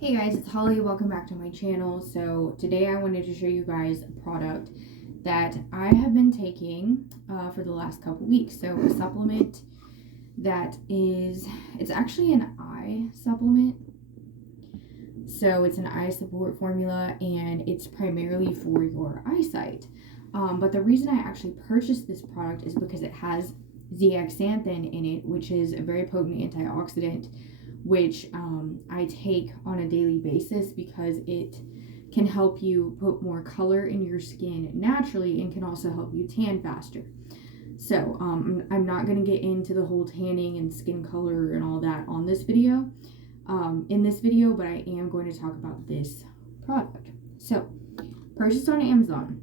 Hey guys, it's Holly. Welcome back to my channel. So today I wanted to show you guys a product that I have been taking for the last couple weeks. So a supplement that it's actually an eye supplement. So it's an eye support formula and it's primarily for your eyesight. But the reason I actually purchased this product is because it has zeaxanthin in it, which is a very potent antioxidant which I take on a daily basis because it can help you put more color in your skin naturally and can also help you tan faster. So I'm not going to get into the whole tanning and skin color and all that on this video, but I am going to talk about this product. So purchased on Amazon,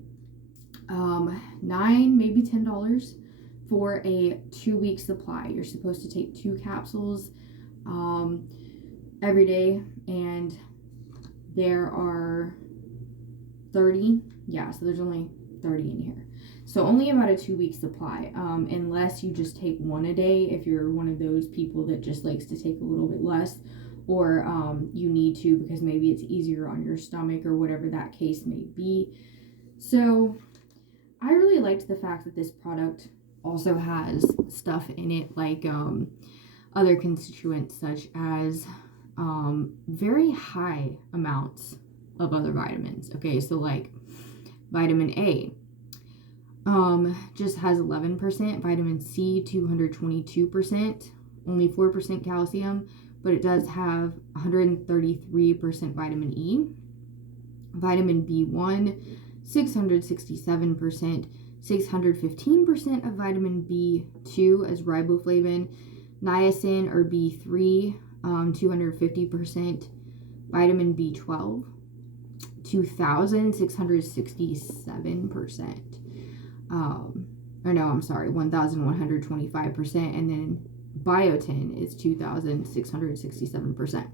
$9, maybe $10 for a 2-week supply. You're supposed to take 2 capsules every day, and there are 30. Yeah, so there's only 30 in here. So only about a 2-week supply, unless you just take one a day, if you're one of those people that just likes to take a little bit less, or you need to because maybe it's easier on your stomach or whatever that case may be. So I really liked the fact that this product also has stuff in it like other constituents such as very high amounts of other vitamins. Okay, so like vitamin A just has 11%, vitamin C 222%, only 4% calcium, but it does have 133% vitamin E, vitamin B1 667%, 615% of vitamin B2 as riboflavin, niacin or B3 250%, vitamin B12 2,667%, or no, I'm sorry, 1,125%, and then biotin is 2,667%,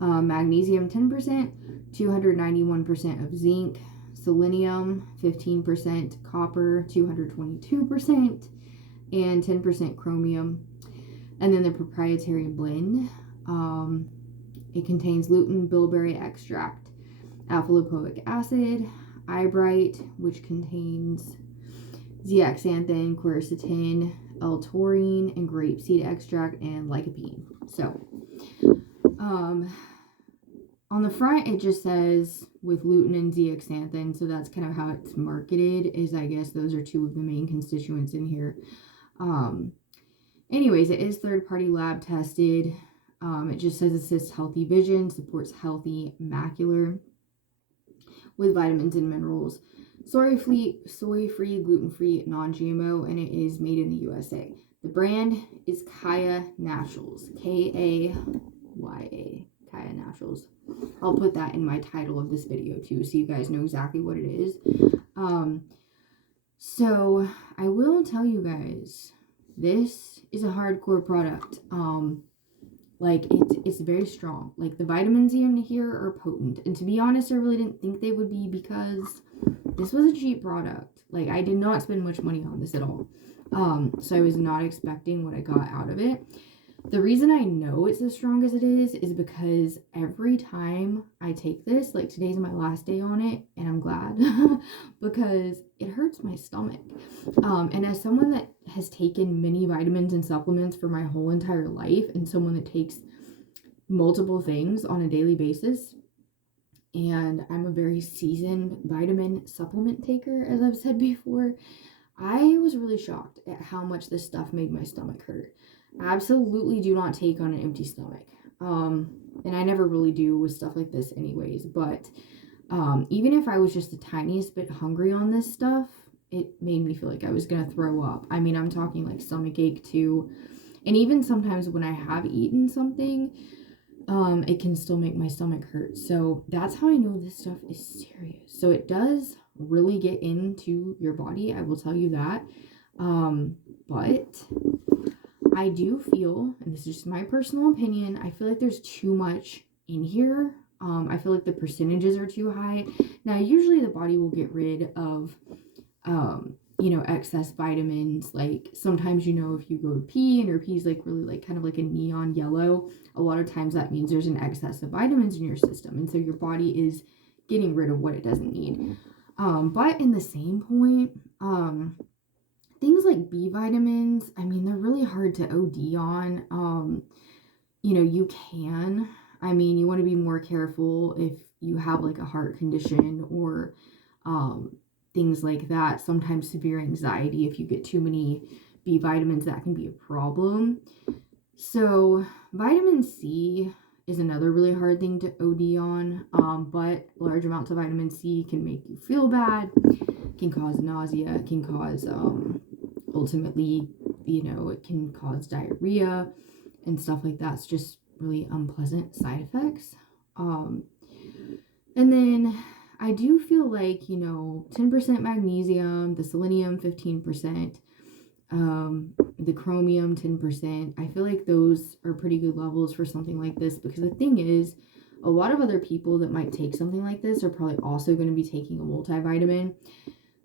magnesium 10%, 291% of zinc, selenium 15%, copper 222%, and 10% chromium. And then the proprietary blend, it contains lutein, bilberry extract, alpha lipoic acid, eyebright, which contains zeaxanthin, quercetin, L-taurine, and grapeseed extract, and lycopene. So, on the front, it just says with lutein and zeaxanthin, so that's kind of how it's marketed, is I guess those are two of the main constituents in here. Anyways, it is third-party lab tested. It just says assists healthy vision, supports healthy macular with vitamins and minerals. Soy-free, gluten-free, non-GMO, and it is made in the USA. The brand is Kaya Naturals, Kaya, Kaya Naturals. I'll put that in my title of this video too, so you guys know exactly what it is. So I will tell you guys, this is a hardcore product. Like it's very strong. Like the vitamins in here are potent, and to be honest, I really didn't think they would be because this was a cheap product. Like I did not spend much money on this at all. So I was not expecting what I got out of it. The reason I know it's as strong as it is because every time I take this, like today's my last day on it, and I'm glad because it hurts my stomach. And as someone that has taken many vitamins and supplements for my whole entire life, and someone that takes multiple things on a daily basis, and I'm a very seasoned vitamin supplement taker, as I've said before, I was really shocked at how much this stuff made my stomach hurt. Absolutely do not take on an empty stomach. And I never really do with stuff like this anyways, but even if I was just the tiniest bit hungry on this stuff, it made me feel like I was gonna throw up. I mean, I'm talking like stomach ache too. And even sometimes when I have eaten something, it can still make my stomach hurt. So that's how I know this stuff is serious. So it does really get into your body, I will tell you that. But I do feel, and this is just my personal opinion, I feel like there's too much in here. I feel like the percentages are too high. Now, usually the body will get rid of excess vitamins. Like sometimes, if you go to pee and your pee is like really like kind of like a neon yellow, a lot of times that means there's an excess of vitamins in your system. And so your body is getting rid of what it doesn't need. But in the same point, things like B vitamins, I mean, they're really hard to OD on. You can. I mean, you want to be more careful if you have like a heart condition or things like that. Sometimes severe anxiety, if you get too many B vitamins, that can be a problem. So vitamin C is another really hard thing to OD on, but large amounts of vitamin C can make you feel bad, can cause nausea, can cause, ultimately, it can cause diarrhea and stuff like that. It's just really unpleasant side effects. And then I do feel like, 10% magnesium, the selenium 15%, the chromium 10%. I feel like those are pretty good levels for something like this, because the thing is, a lot of other people that might take something like this are probably also going to be taking a multivitamin.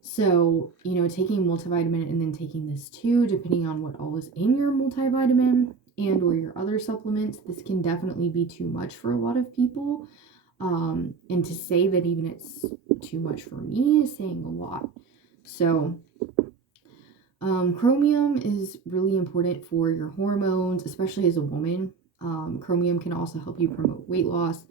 So, taking multivitamin and then taking this too, depending on what all is in your multivitamin and or your other supplements, this can definitely be too much for a lot of people. And to say that even it's too much for me is saying a lot. So, chromium is really important for your hormones, especially as a woman. Chromium can also help you promote weight loss.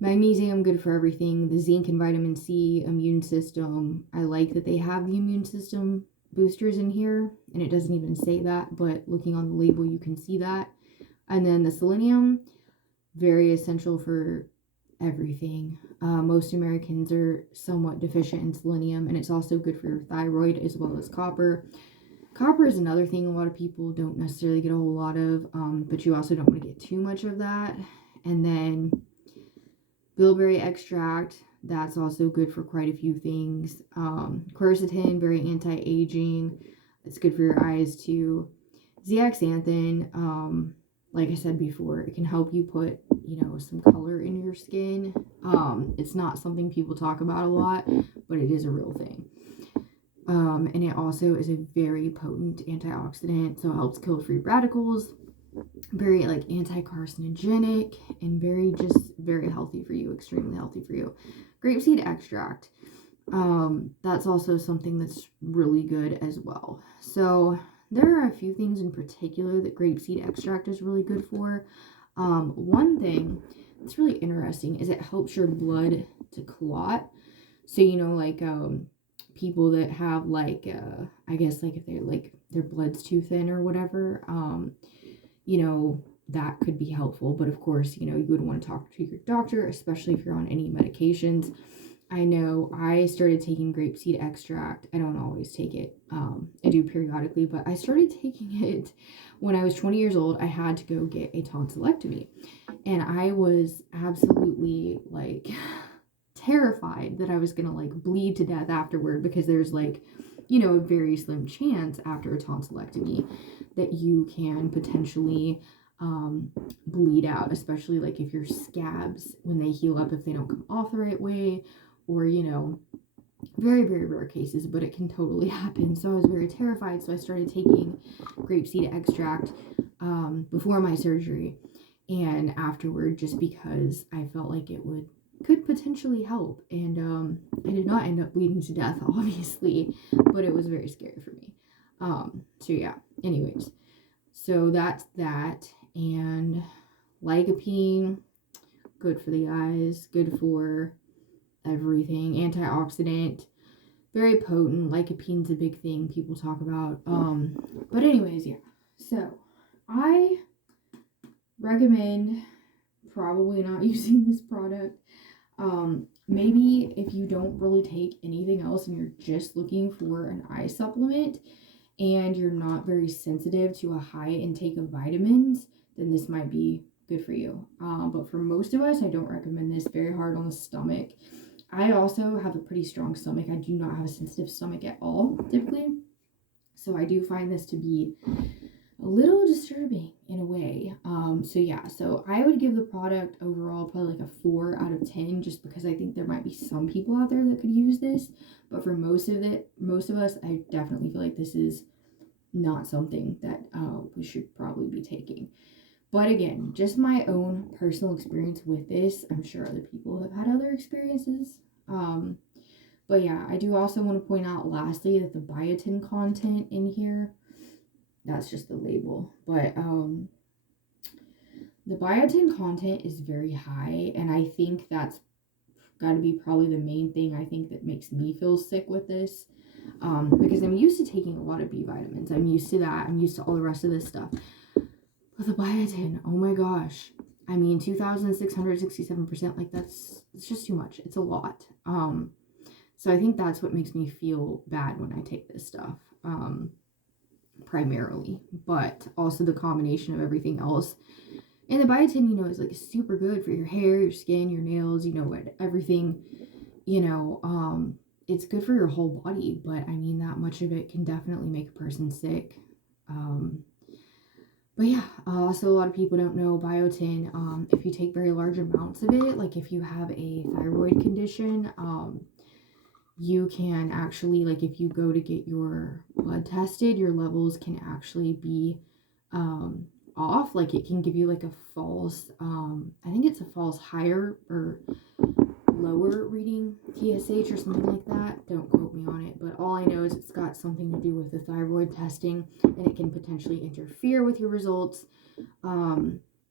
Magnesium, good for everything. The zinc and vitamin C, immune system. I like that they have the immune system boosters in here, and it doesn't even say that, but looking on the label, you can see that. And then the selenium, very essential for everything. Most Americans are somewhat deficient in selenium, and it's also good for your thyroid as well as copper. Copper is another thing a lot of people don't necessarily get a whole lot of, but you also don't want to get too much of that. And then bilberry extract, that's also good for quite a few things. Quercetin, very anti-aging. It's good for your eyes too. Zeaxanthin, like I said before, it can help you put, some color in your skin. It's not something people talk about a lot, but it is a real thing. And it also is a very potent antioxidant, so it helps kill free radicals. Very like anti-carcinogenic and very healthy for you, extremely healthy for you. Grapeseed extract, that's also something that's really good as well. So there are a few things in particular that grapeseed extract is really good for. One thing that's really interesting is it helps your blood to clot. So like people that have like I guess like if they're like their blood's too thin or whatever, that could be helpful. But of course, you would want to talk to your doctor, especially if you're on any medications. I know I started taking grapeseed extract. I don't always take it. I do periodically, but I started taking it when I was 20 years old. I had to go get a tonsillectomy, and I was absolutely like terrified that I was gonna like bleed to death afterward, because there's like, a very slim chance after a tonsillectomy that you can potentially bleed out, especially like if your scabs, when they heal up, if they don't come off the right way, or very, very rare cases, but it can totally happen. So I was very terrified, so I started taking grapeseed extract before my surgery and afterward, just because I felt like it could potentially help. And I did not end up bleeding to death, obviously, but it was very scary for me. So yeah, anyways, so that's that. And lycopene, good for the eyes, good for everything. Antioxidant, very potent. Lycopene's a big thing people talk about. But anyways, yeah. So I recommend probably not using this product. Maybe if you don't really take anything else and you're just looking for an eye supplement and you're not very sensitive to a high intake of vitamins, then this might be good for you. But for most of us, I don't recommend this. Very hard on the stomach. I also have a pretty strong stomach. I do not have a sensitive stomach at all, typically. So I do find this to be a a little disturbing in a way. So yeah, so I would give the product overall probably like a 4 out of 10, just because I think there might be some people out there that could use this. But for most of us, I definitely feel like this is not something that we should probably be taking. But again, just my own personal experience with this. I'm sure other people have had other experiences. But yeah, I do also want to point out lastly that the biotin content in here, that's just the label. But the biotin content is very high, and I think that's got to be probably the main thing I think that makes me feel sick with this. Because I'm used to taking a lot of B vitamins. I'm used to that. I'm used to all the rest of this stuff. But the biotin, oh my gosh. I mean, 2,667%, like it's just too much. It's a lot. So I think that's what makes me feel bad when I take this stuff, primarily. But also the combination of everything else. And the biotin, you know, is like super good for your hair, your skin, your nails, you know what, everything, you know, it's good for your whole body, but I mean, that much of it can definitely make a person sick. But yeah, also a lot of people don't know biotin. If you take very large amounts of it, like if you have a thyroid condition, you can actually, like if you go to get your blood tested, your levels can actually be off. Like it can give you like a false, I think it's a false higher or lower reading TSH or something like that. Don't quote me on it, but all I know is it's got something to do with the thyroid testing, and it can potentially interfere with your results,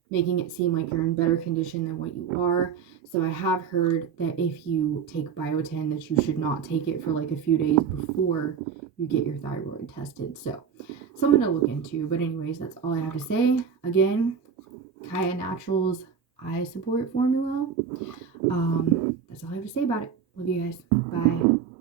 making it seem like you're in better condition than what you are. So I have heard that if you take biotin, that you should not take it for like a few days before you get your thyroid tested. So something to look into. But anyways, that's all I have to say. Again, Kaya Naturals eye support formula. That's all I have to say about it. Love you guys. Bye.